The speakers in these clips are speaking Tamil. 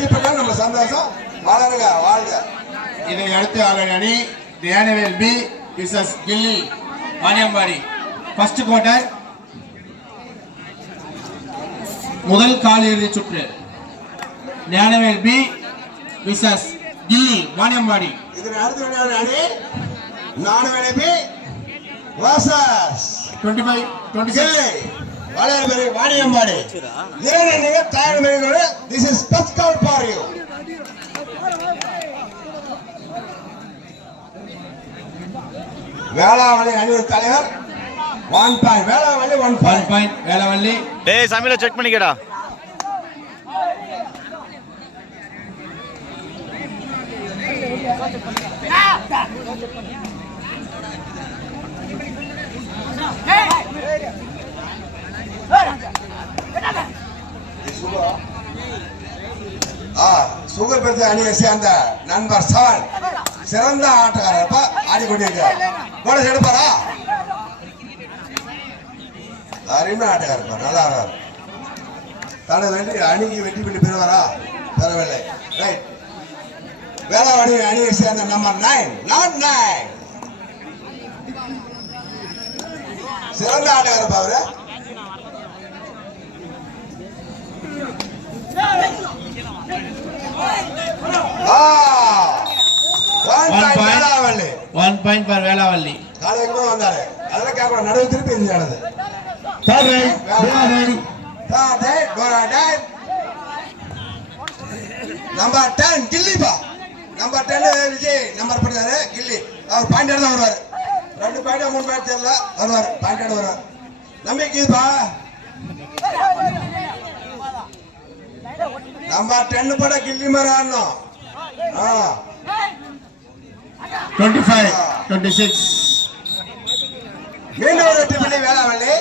வெற்றி பெற்றால் நம்ம சந்தோஷம். வளருங்க, வாழ்க. இதை அடுத்து ஆளுநர் அணி Gnanavel B versus Gilli Vaniyambadi. First quarter முதல் கால் இறுதி சுற்று. Gnanavel B versus Gilli Vaniyambadi. இதனை அடுத்து விளையாடும் அணி ஞானவேல் பி வர்சஸ் 25-26 வளையல்பேரி வாணியம்பாடி. இரண்டு தயார் நிலைகளோடு this is first call for you. வேளாவளி அணி தலைவர் 1 பாயிண்ட். வேளாவளி 1 பாயிண்ட். வேளாவளி. டேய் சாமில செக் பண்ணிக்கடா. சுகர் பெருத்த அணியை சேர்ந்த நண்பர் 7 சிறந்த ஆட்டக்காரர் ஆடிக்கொண்டிருக்கிறார். போனஸ் எடுப்பாரா? அருமை ஆட்டக்காரர், நல்லா ஆடுறார். தனது அணிக்கு வெற்றி பெற்று பெறுவாரா? பெறவில்லை. ரைட். வேளாவணி அணியை சேர்ந்த நம்பர் 9 சிறந்த ஆட்டக்காரர் அவரு. One point for வேளாவள்ளி. காலைக்கு வந்தாரு. அதெல்லாம் கேட்கணும். நடுவு திருப்பி இருந்தானது. நம்பர் 10 கில்லிபா. நம்பர் 10 விஜய் நம்பர் போட்டாரு. கில்லி அவர் பாயிண்ட் தான் வருவாரு. 2 பாயிண்ட் 3 பாயிண்ட் தெரியல வருவாரு. பாயிண்ட் வருவார். நம்பிக்கைப்பா. நம்பர் 10 போட கில்லி மாதிரி ஆடணும். 25-26 மீண்டும் ஒரு வெற்றி புள்ளி வேளாவள்ளி.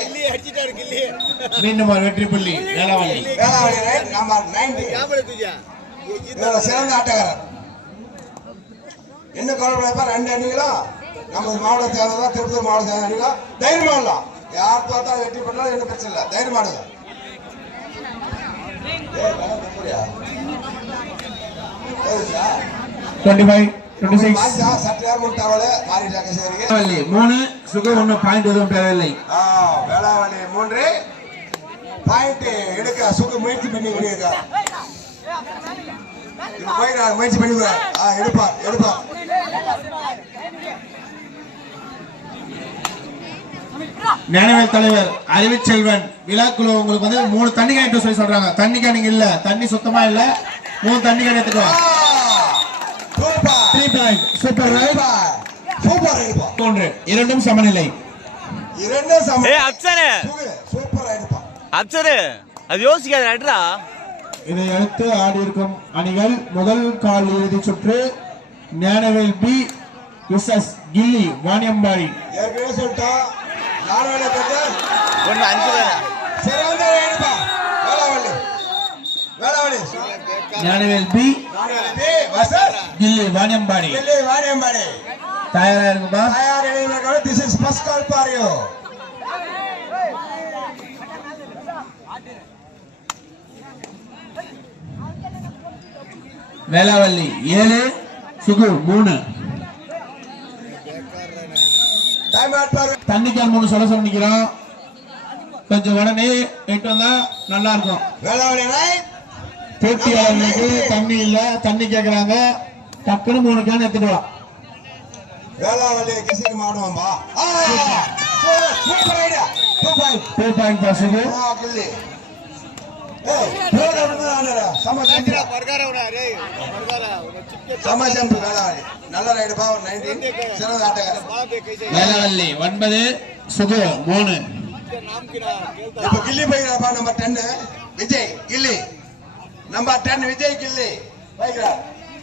மீண்டும் ஒரு வெற்றி புள்ளி வேளாவள்ளி. நம்பர் 90 சிறந்த ஆட்டக்காரர். என்ன கவலைப்பா? 2 அணிகளும் நம்ம மாவட்ட சேர்ந்ததா, திருப்பத்தூர் மாவட்ட சேர்ந்த அணிகளா தைரியமா ஆடலாம். யார் பார்த்தா வெற்றி பெற்றாலும் என்ன பிரச்சனை இல்லை. தைரியமாடுங்க. வேளாவள்ளி 3 பாயிண்ட் எடுக்க சுக முயற்சி பண்ணி கொண்டிருக்கார். முயற்சி பண்ணி எடுப்பா. ஞானவேல் தலைவர் அறிவிச்செல்வன் விழாக்குழு உங்களுக்கு வந்து 3 தண்ணி கேட்டு சொல்லி சொல்றாங்க. தண்ணி கேனிங்க இல்ல, தண்ணி சுத்தமா இல்ல. 3 தண்ணி கேன் எடுத்துக்கோ. 3 point. Super right. Super right. 3 இரண்டும் சமநிலை. ஏய் அப்சரே சூப்பர் ரைட்ப்பா. அப்சரே அது யோசிக்காத நட்ரா. இதை அடுத்து ஆடி இருக்கும் அணிகள் முதல் கால் இறுதி சுற்று ஞானவேல் பி விசஸ் கில்லி வாணியம்பாடி. ஏற்கனவே சொல்லிட்டோம். ஞானவேல் பத்தி 5 பேர் சிறந்த ரைட்ப்பா. Velavalli Gnanavel B versus Gilli Vaniyambadi. தயாரா இருக்குப்பா? தயார். This is first call for you. Velavalli 7 சுகு 3. டைம் அவுட் ஃபார் தண்ணிக்கால் 3 சொல்ல நிக்கிறோம். கொஞ்சம் உடனே எட்டு வந்தா நல்லா இருக்கும். வேளாவள்ளி ரைட். போட்டியாளர்களுக்கு தண்ணி இல்ல, தண்ணி கேக்குறாங்க. டக்குனு 3 கேன் எடுத்துட்டு வா. வேளாவள்ளி கிசிக்கு மாடுவாம்பா. Super idea. 2 point. 2 point boss இது. கில்லி. ஏய் போடா ஆனடா. சமஜம்பிரா பர்காரவடா டேய். பர்காரா சமஜம்பு வேளாவள்ளி. நல்ல ரைட் பா. 19 சிறந்த ஆட்டக்காரர். வேளாவள்ளி 9 சுகு 3. இப்ப கில்லி பையரா நம்பர் 10 விஜய் கில்லி. நம்பர் 10 விஜய் கில்லி பையரா.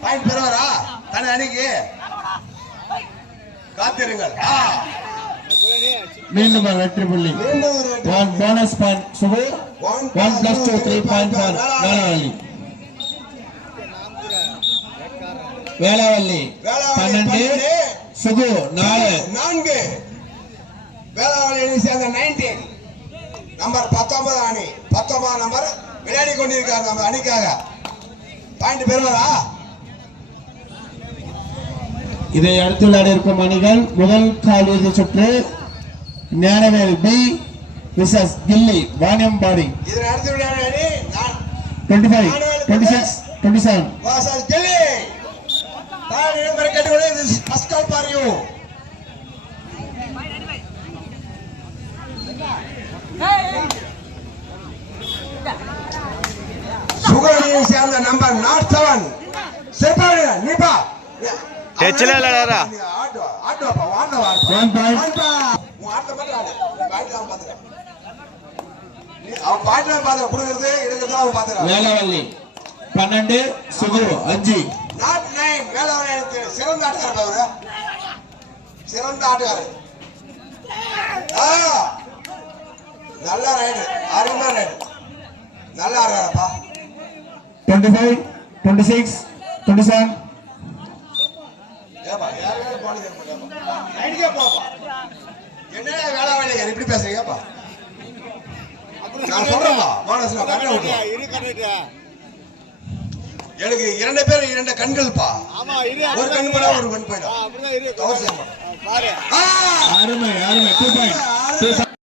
பாயிண்ட் பெறுவாரா? தன அணிக்கு காத்திருங்கள். மீண்டும் ஒரு வெற்றி புள்ளி. 1 போனஸ் பாயிண்ட் சுகு. 1 + 2 3 பாயிண்ட் ஃபார் வேளாவள்ளி. வேளாவள்ளி 12 சுகு 4. வேளாவள்ளி அணி சேர்ந்த 19 நம்பர் 19 அணி 19 நம்பர் விளையாடி கொண்டிருக்கார் நம்ம அணிக்காக. பாயிண்ட் பெறுவாரா? இதை அடுத்து விளையாட இருக்கும் அணிகள் முதல் காலிறுதி சுற்று ஞானவேல் பி விசஸ் கில்லி வாணியம்பாடி. இதனை அடுத்து விளையாட அணி 25, 26, 27. versus Delhi. Third number category, this is first call for you. சுகரியை சேர்ந்த நம்பர் 7 செப்பாடு நீபா டெச்சில இல்லடா. ஆட்டோப்பா வாடா வா. 1 point. உன் ஆட்ட மட்டும் ஆடு. பாயிண்ட் தான் பாத்துக்க. அவன் பாயிண்ட் தான் பாத்துக்க. குடுக்குறது எடுக்கிறது அவன் பாத்துக்க. வேலவல்லி 12 சுகு 5. நாட் 9 வேலவல்லி சிறந்த ஆட்டக்காரர் அவரு. சிறந்த ஆட்டக்காரர். நல்ல ரைடு. அருமையான ரைடு. நல்லா ஆடுறாருப்பா. 25, 26, 27. ஏப்பா யாரும் போனது இல்லப்பா. ரைடுக்கே போப்பா. என்னடா வேலவல்லி இப்படி பேசுறீங்கப்பா? நான் சொல்றேன்ப்பா. போனஸ்ல கண்ணை விட்டு. எனக்கு 2 பேர் 2 கண்கள்ப்பா. ஒரு கண் போனா ஒரு கண் போயிடும். அவசியம். அருமை 2 point.